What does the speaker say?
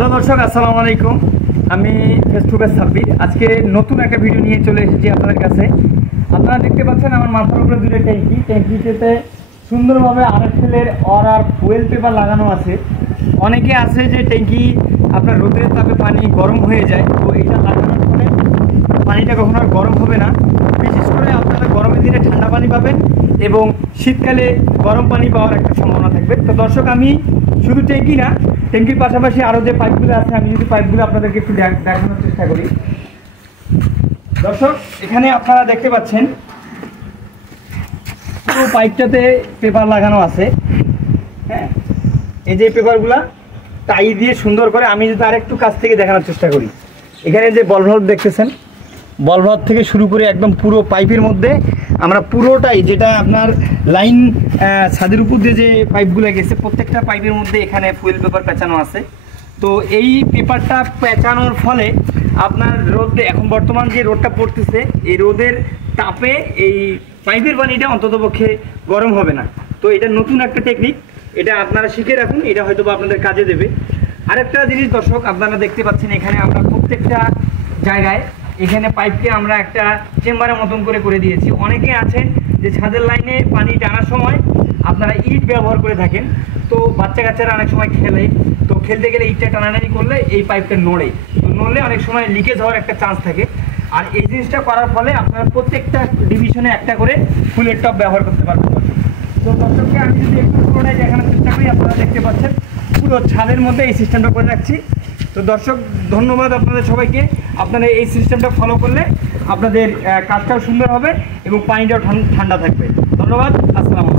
Hello দর্শক, আসসালামু আলাইকুম। আমি ফেসবুকের সাব্বির। আজকে নতুন একটা ভিডিও নিয়ে চলে এসেছি আপনাদের কাছে। আপনারা দেখতে পাচ্ছেন আমার মাথার উপরে দুটো ট্যাঙ্কিতে সুন্দরভাবে আরএফএলের আর ফুয়েল পেপার লাগানো আছে। অনেকে আছে যে ট্যাঙ্কি আপনার রোদের তাপে পানি গরম হয়ে যায়, তো এটা লাগানোর ফলে পানিটা কখনো আর গরম হবে না। বিশেষ করে আপনারা গরমের দিনে ঠান্ডা পানি পাবেন এবং শীতকালে গরম পানি পাওয়ার একটা সম্ভাবনা থাকবে। তো দর্শক, আমি শুধু ট্যাঙ্কি না, ট্যাঙ্কির পাশাপাশি আরও যে পাইপগুলো আছে, আমি যদি পাইপগুলো আপনাদেরকে একটু দেখানোর চেষ্টা করি। দর্শক, এখানে আপনারা দেখতে পাচ্ছেন পুরো পাইপটাতে পেপার লাগানো আছে। হ্যাঁ, এই যে পেপারগুলা টাই দিয়ে সুন্দর করে, আমি যদি আরেকটু কাছ থেকে দেখানোর চেষ্টা করি, এখানে যে বল ভাল্ব দেখতেছেন, বল ভাল্ব থেকে শুরু করে একদম পুরো পাইপের মধ্যে আমরা পুরোটাই, যেটা আপনার লাইন ছাদের উপর দিয়ে যে পাইপগুলো গেছে, প্রত্যেকটা পাইপের মধ্যে এখানে ফুয়েল পেপার পেঁচানো আছে। তো এই পেপারটা পেঁচানোর ফলে আপনার রোদে, এখন বর্তমান যে রোদটা পড়তেছে, এই রোদের তাপে এই পাইপের পানিটা অন্ততপক্ষে গরম হবে না। তো এটা নতুন একটা টেকনিক, এটা আপনারা শিখে রাখুন, এটা হয়তো আপনাদের কাজে দেবে। আরেকটা জিনিস দর্শক, আপনারা দেখতে পাচ্ছেন এখানে আমরা প্রত্যেকটা জায়গায় এখানে পাইপকে আমরা একটা চেম্বারের মতন করে দিয়েছি। অনেকে আছেন যে ছাদের লাইনে পানি টানার সময় আপনারা ইট ব্যবহার করে থাকেন, তো বাচ্চা কাচ্চারা অনেক সময় খেলে, তো খেলতে গেলে ইটটা টানাটানি করলে এই পাইপটা নড়ে, তো নড়লে অনেক সময় লিকেজ হওয়ার একটা চান্স থাকে। আর এই জিনিসটা করার ফলে আপনারা প্রত্যেকটা ডিভিশনে একটা করে ফুলের টব ব্যবহার করতে পারবেন। তো দর্শককে আমি যদি একটু পুরোটাই দেখানোর চেষ্টা করি, আপনারা দেখতে পাচ্ছেন পুরো ছাদের মধ্যে এই সিস্টেমটা করে রাখছি। তো দর্শক, ধন্যবাদ আপনাদের সবাইকে। আপনারা এই সিস্টেমটা ফলো করলে আপনাদের কাজটাও সুন্দর হবে এবং পানিটাও ঠান্ডা থাকবে। ধন্যবাদ, আসসালামু আলাইকুম।